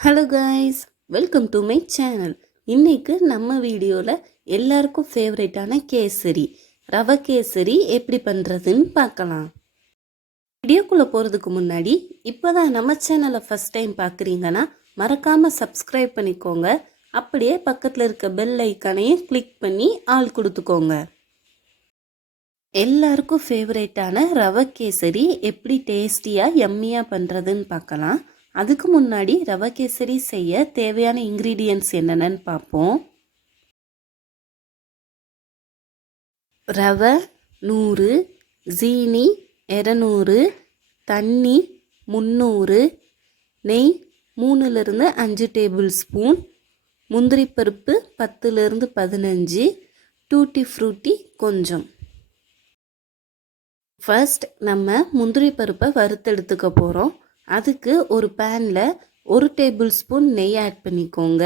Hello guys, welcome to my channel. இன்றைக்கு நம்ம வீடியோவில் எல்லாருக்கும் ஃபேவரட்டான கேசரி, ரவை கேசரி எப்படி பண்ணுறதுன்னு பார்க்கலாம். வீடியோக்குள்ளே போகிறதுக்கு முன்னாடி இப்போ தான் நம்ம சேனலை ஃபஸ்ட் டைம் பார்க்குறீங்கன்னா மறக்காமல் சப்ஸ்கிரைப் பண்ணிக்கோங்க. அப்படியே பக்கத்தில் இருக்க பெல் ஐக்கானையும் கிளிக் பண்ணி ஆள் கொடுத்துக்கோங்க. எல்லாருக்கும் ஃபேவரட்டான ரவை கேசரி எப்படி டேஸ்டியாக யம்மியாக பண்ணுறதுன்னு பார்க்கலாம். அதுக்கு முன்னாடி ரவை கேசரி செய்ய தேவையான இன்க்ரீடியன்ட்ஸ் என்னென்னு பார்ப்போம். ரவை 100, ஜீனி 200, தண்ணி 300, நெய் 3-5 டேபிள் ஸ்பூன், முந்திரி பருப்பு 10-15, டூட்டி ஃப்ரூட்டி கொஞ்சம். ஃபர்ஸ்ட் நம்ம முந்திரி பருப்பை வறுத்தெடுத்துக்க போகிறோம். அதுக்கு ஒரு பேனில் 1 டேபிள் ஸ்பூன் நெய் ஆட் பண்ணிக்கோங்க.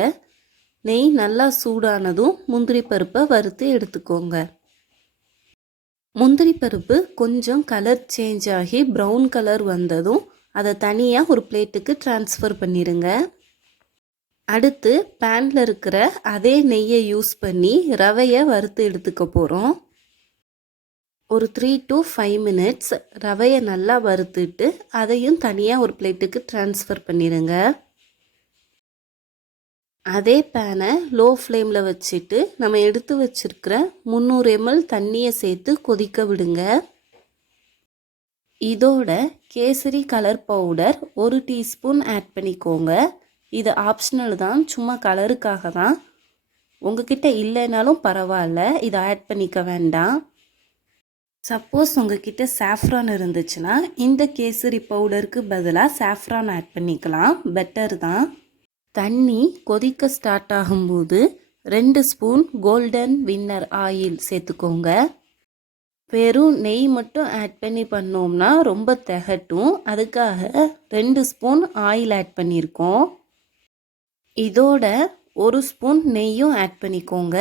நெய் நல்லா சூடானதும் முந்திரி பருப்பை வறுத்து எடுத்துக்கோங்க. முந்திரி பருப்பு கொஞ்சம் கலர் சேஞ்ச் ஆகி ப்ரௌன் கலர் வந்ததும் அதை தனியாக ஒரு பிளேட்டுக்கு ட்ரான்ஸ்ஃபர் பண்ணிடுங்க. அடுத்து பேனில் இருக்கிற அதே நெய்யை யூஸ் பண்ணி ரவையை வறுத்து எடுத்துக்க போகிறோம். ஒரு 3 to 5 மினிட்ஸ் ரவையை நல்லா வறுத்துட்டு அதையும் தனியாக ஒரு பிளேட்டுக்கு ட்ரான்ஸ்ஃபர் பண்ணிடுங்க. அதே பேனை லோ ஃப்ளேமில் வச்சுட்டு நம்ம எடுத்து வச்சுருக்கிற 300 ml தண்ணியை சேர்த்து கொதிக்க விடுங்க. இதோட kesari colour powder 1 teaspoon add பண்ணிக்கோங்க. இது ஆப்ஷனல் தான், சும்மா கலருக்காக தான். உங்ககிட்ட இல்லைனாலும் பரவாயில்ல, இதை ஆட் பண்ணிக்க வேண்டாம். சப்போஸ் உங்ககிட்ட சாஃப்ரான் இருந்துச்சுன்னா இந்த கேசரி பவுடருக்கு பதிலாக சாஃப்ரான் ஆட் பண்ணிக்கலாம், பெட்டர் தான். தண்ணி கொதிக்க ஸ்டார்ட் ஆகும்போது 2 ஸ்பூன் கோல்டன் வின்னர் ஆயில் சேர்த்துக்கோங்க. வெறும் நெய் மட்டும் ஆட் பண்ணி பண்ணோம்னா ரொம்ப திகட்டும், அதுக்காக 2 ஸ்பூன் ஆயில் ஆட் பண்ணியிருக்கோம். இதோட 1 ஸ்பூன் நெய்யும் ஆட் பண்ணிக்கோங்க.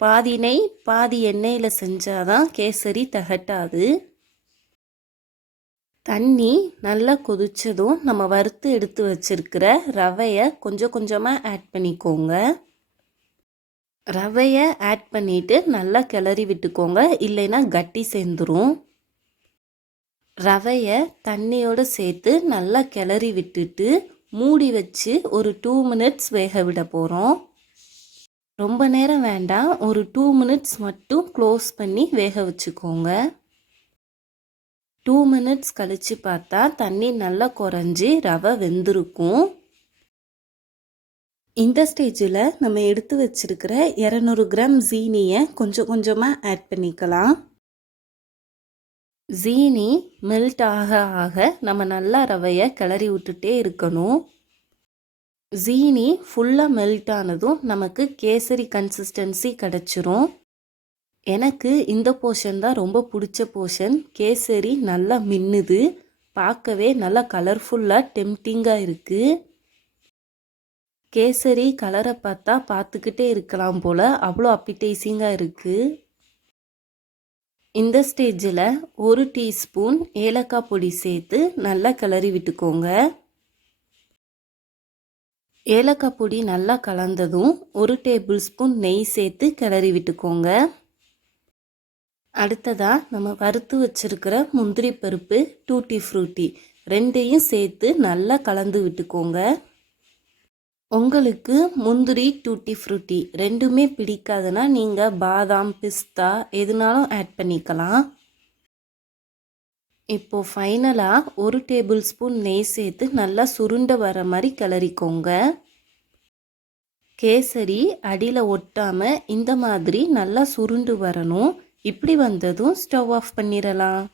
பாதி நெய் பாதி எண்ணெயில் செஞ்சாதான் கேசரி திகட்டாது. தண்ணி நல்லா கொதிச்சதும் நம்ம வறுத்து எடுத்து வச்சிருக்கிற ரவையை கொஞ்சம் கொஞ்சமாக ஆட் பண்ணிக்கோங்க. ரவையை ஆட் பண்ணிவிட்டு நல்லா கிளறி விட்டுக்கோங்க, இல்லைன்னா கட்டி சேர்ந்துடும். ரவையை தண்ணியோடு சேர்த்து நல்லா கிளறி விட்டுட்டு மூடி வச்சு ஒரு 2 மினிட்ஸ் வேக விட போகிறோம். ரொம்ப நேரம் வேண்டாம், ஒரு 2 மினிட்ஸ் மட்டும் க்ளோஸ் பண்ணி வேக வச்சுக்கோங்க. 2 மினிட்ஸ் கழித்து பார்த்தா தண்ணி நல்லா குறைஞ்சி ரவை வெந்திருக்கும். இந்த ஸ்டேஜில் நம்ம எடுத்து வச்சிருக்கிற 200 கிராம் ஜீனியை கொஞ்சம் கொஞ்சமாக ஆட் பண்ணிக்கலாம். ஜீனி மெல்ட் ஆக ஆக நம்ம நல்லா ரவையை கிளறி விட்டுட்டே இருக்கணும். ஜீனி ஃபுல்லாக மெல்ட் ஆனதும் நமக்கு கேசரி கன்சிஸ்டன்சி கிடச்சிரும். எனக்கு இந்த போர்ஷன் தான் ரொம்ப பிடிச்ச போர்ஷன். கேசரி நல்லா மின்னுது, பார்க்கவே நல்லா கலர்ஃபுல்லாக டெம்டிங்காக இருக்குது. கேசரி கலரை பார்த்தா பார்த்துக்கிட்டே இருக்கலாம் போல், அவ்வளோ அப்பிடைசிங்காக இருக்குது. இந்த ஸ்டேஜில் 1 டீஸ்பூன் ஏலக்காய் பொடி சேர்த்து நல்லா கிளறி விட்டுக்கோங்க. ஏலக்காய் பொடி நல்லா கலந்ததும் 1 டேபிள் ஸ்பூன் நெய் சேர்த்து கிளறி விட்டுக்கோங்க. அடுத்ததாக நம்ம வறுத்து வச்சிருக்கிற முந்திரி பருப்பு, டூட்டி ஃப்ரூட்டி ரெண்டையும் சேர்த்து நல்லா கலந்து விட்டுக்கோங்க. உங்களுக்கு முந்திரி டூட்டி ஃப்ரூட்டி ரெண்டுமே பிடிக்காதுன்னா நீங்கள் பாதாம் பிஸ்தா எதுனாலும் ஆட் பண்ணிக்கலாம். இப்போது ஃபைனலாக 1 டேபிள் ஸ்பூன் நெய் சேர்த்து நல்லா சுருண்ட வர மாதிரி கிளறிக்கோங்க. கேசரி அடியில் ஒட்டாமல் இந்த மாதிரி நல்லா சுருண்டு வரணும். இப்படி வந்ததும் ஸ்டவ் ஆஃப் பண்ணிடலாம்.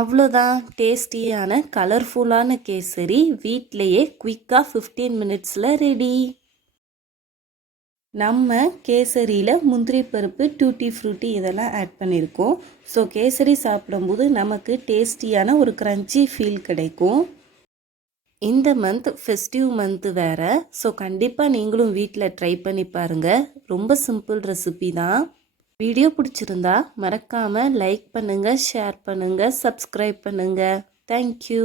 அவ்வளோதான், டேஸ்டியான கலர்ஃபுல்லான கேசரி வீட்டிலையே குயிக்காக 15 மினிட்ஸில் ரெடி. நம்ம கேசரியில் முந்திரி பருப்பு, டூட்டி ஃப்ரூட்டி இதெல்லாம் ஆட் பண்ணியிருக்கோம். ஸோ கேசரி சாப்பிடும்போது நமக்கு டேஸ்டியான ஒரு க்ரன்ச்சி ஃபீல் கிடைக்கும். இந்த மந்த் ஃபெஸ்டிவ் மந்த்து வேறு, ஸோ கண்டிப்பாக நீங்களும் வீட்டில் ட்ரை பண்ணி பாருங்கள். ரொம்ப சிம்பிள் ரெசிபி தான். வீடியோ பிடிச்சிருந்தா மறக்காமல் லைக் பண்ணுங்கள், ஷேர் பண்ணுங்கள், சப்ஸ்கிரைப் பண்ணுங்கள். தேங்க்யூ.